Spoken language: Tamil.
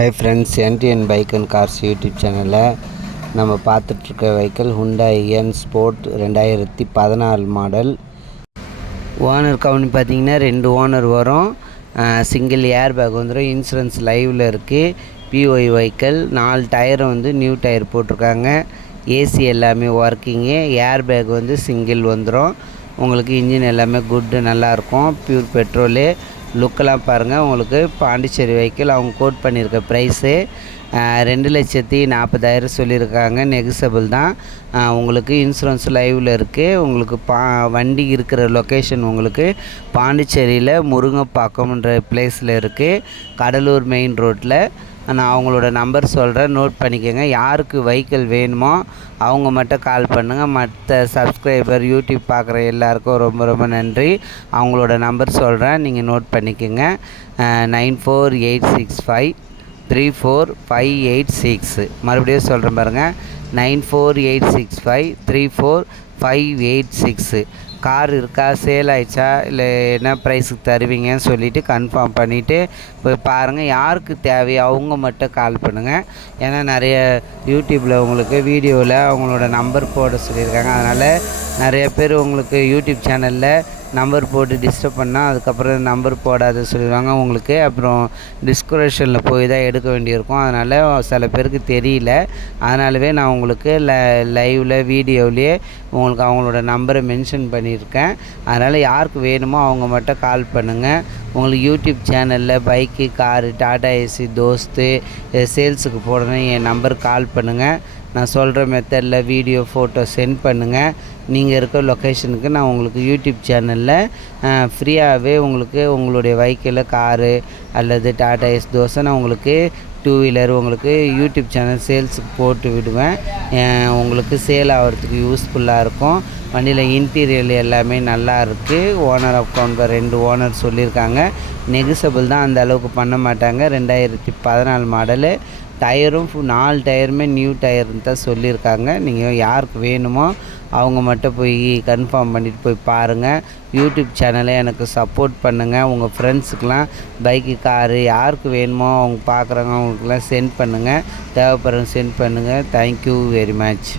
Hi friends, NTN bike and cars YouTube சேனலில் நம்ம பார்த்துட்ருக்க வெஹிக்கிள் ஹுண்டாய் என் ஸ்போர்ட் 2014 மாடல். ஓனர் கவுண்ட் பார்த்திங்கன்னா 2 ஓனர் வரும். சிங்கிள் ஏர் பேக் வந்துடும். இன்சூரன்ஸ் லைவில் இருக்குது. BY vehicle. 4 டயரும் நியூ டயர் போட்டிருக்காங்க. ஏசி எல்லாமே ஒர்க்கிங்கு. ஏர் பேக் சிங்கிள் வந்துடும். உங்களுக்கு இன்ஜின் எல்லாமே குட்டு நல்லாயிருக்கும். Pure petrol. லுக்கெல்லாம் பாருங்கள். உங்களுக்கு பாண்டிச்சேரி வெஹிக்கிள். அவங்க கோட் பண்ணியிருக்க ப்ரைஸு 2,40,000 சொல்லியிருக்காங்க. நெகிசபிள் தான். உங்களுக்கு இன்சூரன்ஸ் லைவில் இருக்குது. உங்களுக்கு வண்டி இருக்கிற லொக்கேஷன் உங்களுக்கு பாண்டிச்சேரியில் முருங்கப்பாக்கம்ன்ற பிளேஸில் இருக்குது. கடலூர் மெயின் ரோட்டில். நான் அவங்களோட நம்பர் சொல்கிறேன், நோட் பண்ணிக்கோங்க. யாருக்கு வெஹிக்கிள் வேணுமோ அவங்க மட்டும் கால் பண்ணுங்கள். மற்ற சப்ஸ்கிரைபர் யூடியூப் பார்க்குற எல்லாருக்கும் ரொம்ப ரொம்ப நன்றி. அவங்களோட நம்பர் சொல்கிறேன், நீங்கள் நோட் பண்ணிக்கோங்க. 9486534586. மறுபடியும் சொல்கிறேன் பாருங்கள், 9486534586. கார் இருக்கா, சேல் ஆயிடுச்சா, இல்லை என்ன ப்ரைஸுக்கு தருவீங்கன்னு சொல்லிவிட்டு கன்ஃபார்ம் பண்ணிவிட்டு போய் பாருங்கள். யாருக்கு தேவையோ அவங்க மட்டும் கால் பண்ணுங்கள். ஏன்னா நிறைய யூடியூப்பில் உங்களுக்கு வீடியோவில் அவங்களோட நம்பர் போட சொல்லியிருக்காங்க. அதனால் நிறைய பேர் உங்களுக்கு யூடியூப் சேனலில் நம்பர் போட்டு டிஸ்டர்ப் பண்ணால் அதுக்கப்புறம் நம்பர் போடாத சொல்லிடுவாங்க உங்களுக்கு. அப்புறம் டிஸ்கிரிப்ஷனில் போய் தான் எடுக்க வேண்டியிருக்கும். அதனால் சில பேருக்கு தெரியல. அதனாலவே நான் உங்களுக்கு லைவில் வீடியோவிலேயே உங்களுக்கு அவங்களோட நம்பரை மென்ஷன் பண்ணியிருக்கேன். அதனால் யாருக்கு வேணுமோ அவங்க மட்டும் கால் பண்ணுங்கள். உங்களுக்கு யூடியூப் சேனலில் பைக்கு, காரு, டாடா ஏசி, தோஸ்து சேல்ஸுக்கு போடணும், என் நம்பர் கால் பண்ணுங்கள். நான் சொல்கிற மெத்தடில் வீடியோ, ஃபோட்டோ சென்ட் பண்ணுங்கள். நீங்கள் இருக்க லொக்கேஷனுக்கு நான் உங்களுக்கு யூடியூப் சேனலில் ஃப்ரீயாகவே உங்களுக்கு உங்களுடைய வெஹிக்கிள், காரு அல்லது டாடா ஏசி, தோசை நான் உங்களுக்கு 2 வீலர் உங்களுக்கு யூடியூப் சேனல் சேல்ஸுக்கு போட்டு விடுவேன். உங்களுக்கு சேல் ஆகிறதுக்கு யூஸ்ஃபுல்லாக இருக்கும். வண்டியில் இன்டீரியல் எல்லாமே நல்லா இருக்குது. ஓனர் ஆஃப் கவுண்டர் 2 ஓனர் சொல்லியிருக்காங்க. நெகிசபிள் தான், அந்த அளவுக்கு பண்ண மாட்டாங்க. 2014 மாடலு. டயரும் 4 டயருமே நியூ டயர்னு தான் சொல்லியிருக்காங்க. நீங்கள் யாருக்கு வேணுமோ அவங்க மட்டும் போய் கன்ஃபார்ம் பண்ணிவிட்டு போய் பாருங்கள். யூடியூப் சேனலை எனக்கு சப்போர்ட் பண்ணுங்கள். உங்கள் ஃப்ரெண்ட்ஸுக்கெலாம் பைக்கு, காரு யாருக்கு வேணுமோ அவங்க பார்க்குறாங்க அவங்களுக்குலாம் சென்ட் பண்ணுங்கள். தேவைப்படுறவங்க சென்ட் பண்ணுங்கள். Thank you very much.